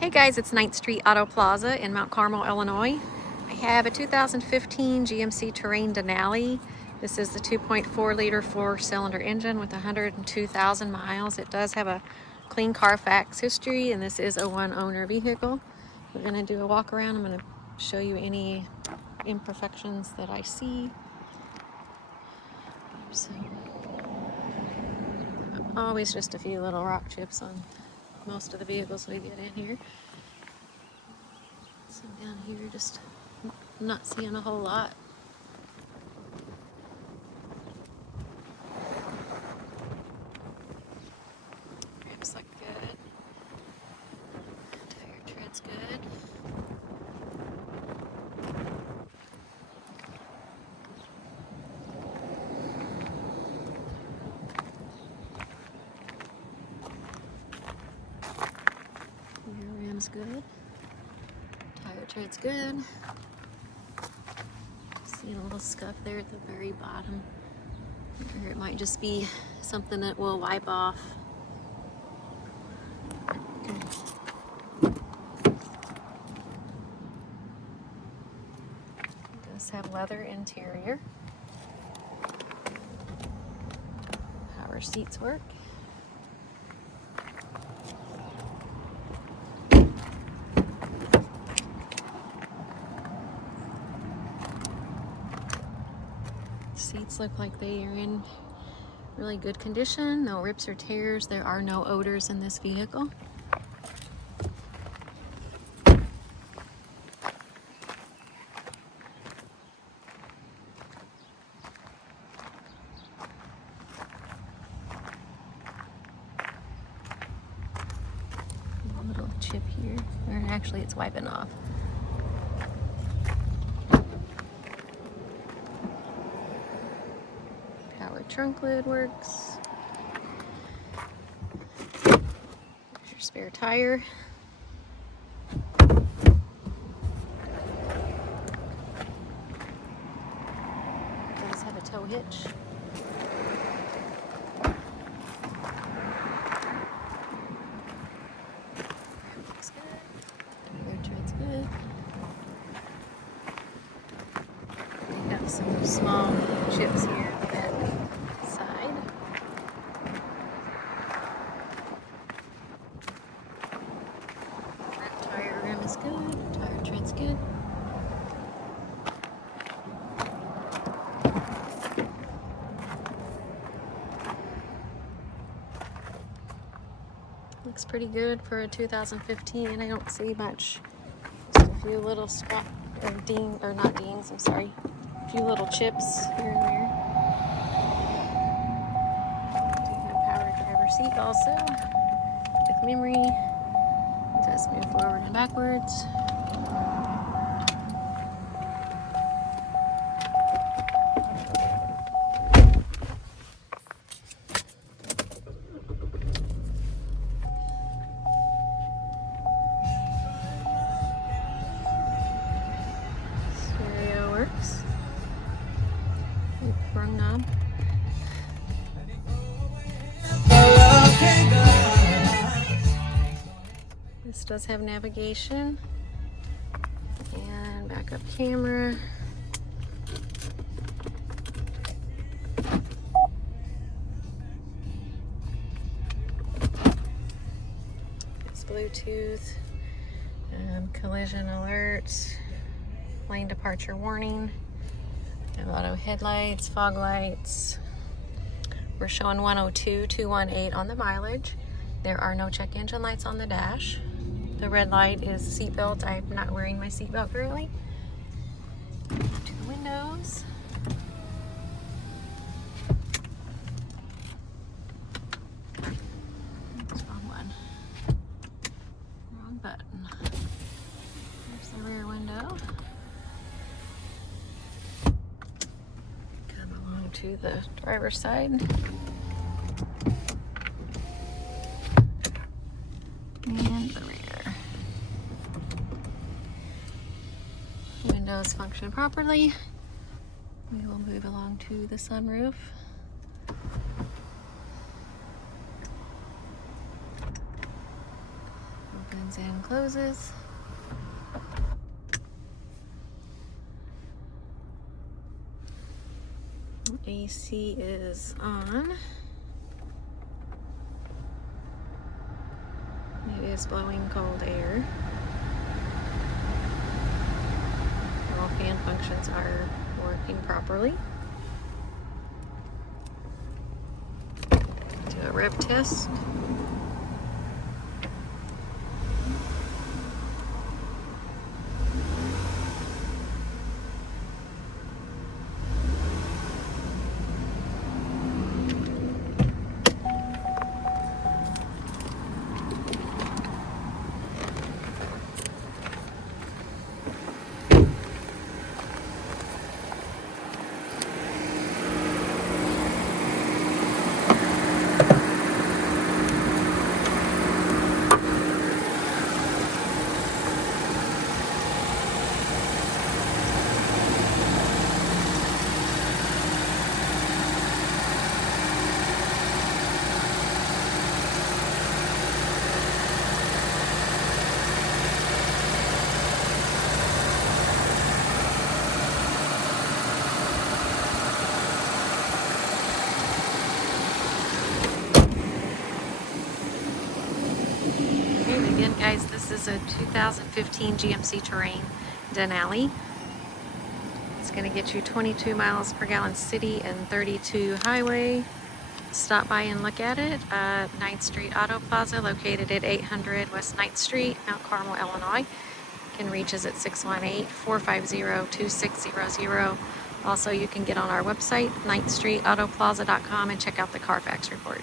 Hey guys, it's Street Auto Plaza in Mount Carmel, Illinois. I have a 2015 GMC Terrain Denali. This is the 2.4 liter 4-cylinder engine with 102,000 miles. It does have a clean Carfax history, and this is a one-owner vehicle. We're going to do a walk around. I'm going to show you any imperfections that I see. So, always just a few little rock chips on most of the vehicles we get in here. So down here, just not seeing a whole lot. Rims look good. Tire tread's good. Rear rim's good. Tire tread's good. Seeing a little scuff there at the very bottom. Or it might just be something that we'll wipe off. It does have leather interior. Power seats work. Seats look like they are in really good condition. No rips or tears. There are no odors in this vehicle. A little chip here, or actually it's wiping off. Power trunk lid works. There's your spare tire. It does have a tow hitch. Looks good. Rear tread's good. We have some small chips here. Is good. Tire tread's good. Looks pretty good for a 2015. I don't see much. Just a few little scrap or not dings, I'm sorry. A few little chips here and there. Do have power driver seat also with memory. Just move forward and backwards. Stereo works. Sprung knob. This does have navigation and backup camera. It's Bluetooth, collision alerts, lane departure warning, auto headlights, fog lights. We're showing 102,218 on the mileage. There are no check engine lights on the dash. The red light is seatbelt. I'm not wearing my seatbelt currently. To the windows. Oops, wrong one. Wrong button. There's the rear window. Come along to the driver's side. And the rear. Windows function properly. We will move along to the sunroof. Open opens and closes. AC is on. It is blowing cold air. All fan functions are working properly. Do a rev test. Again, guys, this is a 2015 GMC Terrain Denali. It's going to get you 22 miles per gallon city and 32 highway. Stop by and look at it at 9th Street Auto Plaza, located at 800 West 9th Street, Mount Carmel, Illinois. You can reach us at 618-450-2600. Also, you can get on our website, 9thstreetautoplaza.com, and check out the Carfax report.